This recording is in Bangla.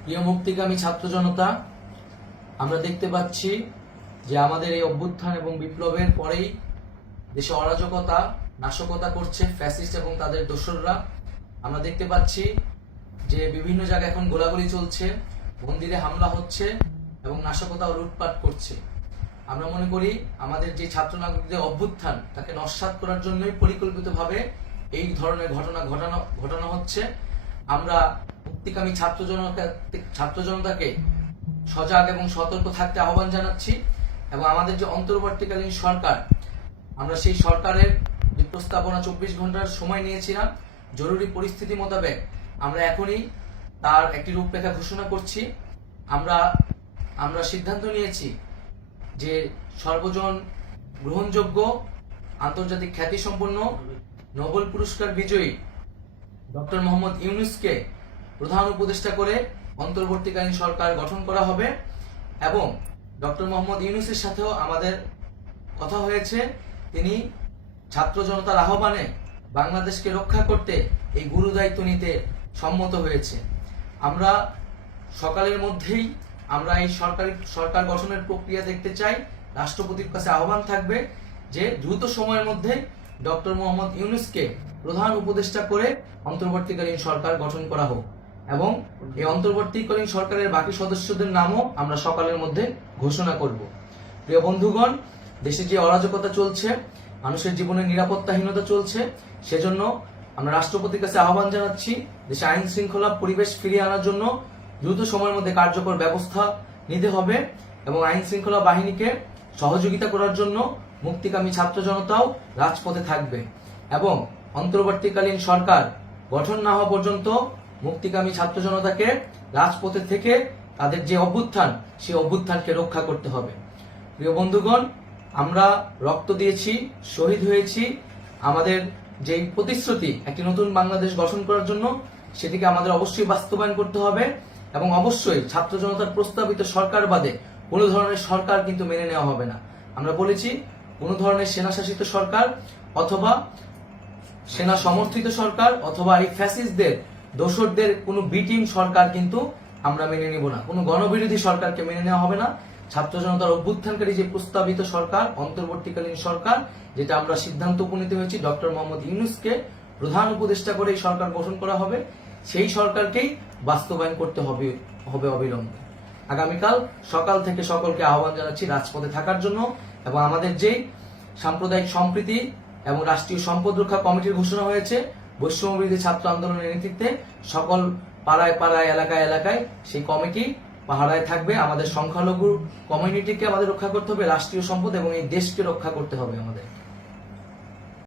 প্রিয় মুক্তিকামী ছাত্র জনতা, আমরা দেখতে পাচ্ছি যে আমাদের এই অভ্যুত্থান এবং বিপ্লবের পরেই দেশে অরাজকতা নাশকতা করছে ফ্যাসিস্ট এবং তাদের দোসররা। আমরা দেখতে পাচ্ছি যে বিভিন্ন জায়গায় এখন গোলাগুলি চলছে, মন্দিরে হামলা হচ্ছে এবং নাশকতা ও লুটপাট করছে। আমরা মনে করি আমাদের যে ছাত্র নাগরিকদের অভ্যুত্থান তাকে নস্যাৎ করার জন্যই পরিকল্পিতভাবে এই ধরনের ঘটনা হচ্ছে। আমরা মুক্তিকামী ছাত্র জনতাকে সজাগ এবং সতর্ক থাকতে আহ্বান জানাচ্ছি এবং আমাদের যে অন্তর্বর্তীকালীন সরকার, আমরা সেই সরকারের যে প্রস্তাবনা 24 ঘন্টার সময় নিয়েছিলাম, জরুরি পরিস্থিতি মোতাবেক আমরা এখনই তার একটি রূপরেখা ঘোষণা করছি। আমরা সিদ্ধান্ত নিয়েছি যে সর্বজন গ্রহণযোগ্য আন্তর্জাতিক খ্যাতিসম্পন্ন নোবেল পুরস্কার বিজয়ী ডক্টর মোহাম্মদ ইউনূসকে প্রধান উপদেষ্টা করে অন্তর্বর্তীকালীন সরকার গঠন করা হবে এবং ডক্টর মোহাম্মদ ইউনূসের সাথেও আমাদের কথা হয়েছে। তিনি ছাত্র জনতার আহ্বানে বাংলাদেশকে রক্ষা করতে এই গুরু দায়িত্ব নিতে সম্মত হয়েছে। আমরা সকালের মধ্যেই আমরা এই সরকার গঠনের প্রক্রিয়া দেখতে চাই। রাষ্ট্রপতির কাছে আহ্বান থাকবে যে দ্রুত সময়ের মধ্যে ডক্টর মোহাম্মদ ইউনূসকে প্রধান উপদেষ্টা করে অন্তর্বর্তীকালীন সরকার গঠন করা হোক এবং এই অন্তর্বর্তীকালীন সরকারের বাকি সদস্যদের নামও আমরা সকালের মধ্যে ঘোষণা করব। প্রিয় বন্ধুগণ, দেশে যে অরাজকতা চলছে, মানুষের জীবনের নিরাপত্তাহীনতা চলছে, সেজন্য আমরা রাষ্ট্রপতির কাছে আহ্বান জানাচ্ছি দেশে আইন শৃঙ্খলা পরিবেশ ফিরিয়ে আনার জন্য দ্রুত সময়ের মধ্যে কার্যকর ব্যবস্থা নিতে হবে এবং আইন শৃঙ্খলা বাহিনীকে সহযোগিতা করার জন্য মুক্তিকামী ছাত্র জনতাও রাজপথে থাকবে এবং অন্তর্বর্তীকালীন সরকার গঠন না হওয়া পর্যন্ত মুক্তিকামী ছাত্র জনতাকে রাজপথে থেকে তাদের যে অভ্যুত্থান, সেই অভ্যুত্থানকে রক্ষা করতে হবে। প্রিয় বন্ধুগণ, আমরা রক্ত দিয়েছি, শহীদ হয়েছি। আমাদের যে প্রতিশ্রুতি একটি নতুন বাংলাদেশ গঠন করার জন্য, সেটিকে আমাদের অবশ্যই বাস্তবায়ন করতে হবে এবং অবশ্যই ছাত্র জনতার প্রস্তাবিত সরকার বাদে কোনো ধরনের সরকার কিন্তু মেনে নেওয়া হবে না। আমরা বলেছি কোনো ধরনের সেনা শাসিত সরকার অথবা সেনা সমর্থিত সরকার অথবা এই ফ্যাসিস্টদের দোসরদের কোনো বি টিম সরকার কিন্তু আমরা মেনে নেব না। কোনো গণবিরোধী সরকারকে মেনে নেওয়া হবে না। ছাত্র জনতার অভ্যুত্থানকারী যে প্রস্তাবিত সরকার, অন্তর্বর্তীকালীন সরকার, যেটা আমরা সিদ্ধান্ত উপনীত হয়েছি ডক্টর মোহাম্মদ ইউনূসকে প্রধান উপদেষ্টা করে এই সরকার গঠন করা হবে, সেই সরকারকেই বাস্তবায়ন করতে হবে অবিলম্বে। আগামীকাল সকাল থেকে সকলকে আহ্বান জানাচ্ছি রাজপথে থাকার জন্য এবং আমাদের যে সাম্প্রদায়িক সম্প্রীতি এবং রাষ্ট্রীয় সম্পদ রক্ষা কমিটির ঘোষণা হয়েছে বৈষম্যবিরোধী ছাত্র আন্দোলনের নেতৃত্বে, সকল পাড়ায় পাড়ায় এলাকায় এলাকায় সেই কমিটি পাহারায় থাকবে। আমাদের সংখ্যালঘু কমিউনিটিকে আমাদের রক্ষা করতে হবে, রাষ্ট্রীয় সম্পদ এবং এই দেশকে রক্ষা করতে হবে আমাদের।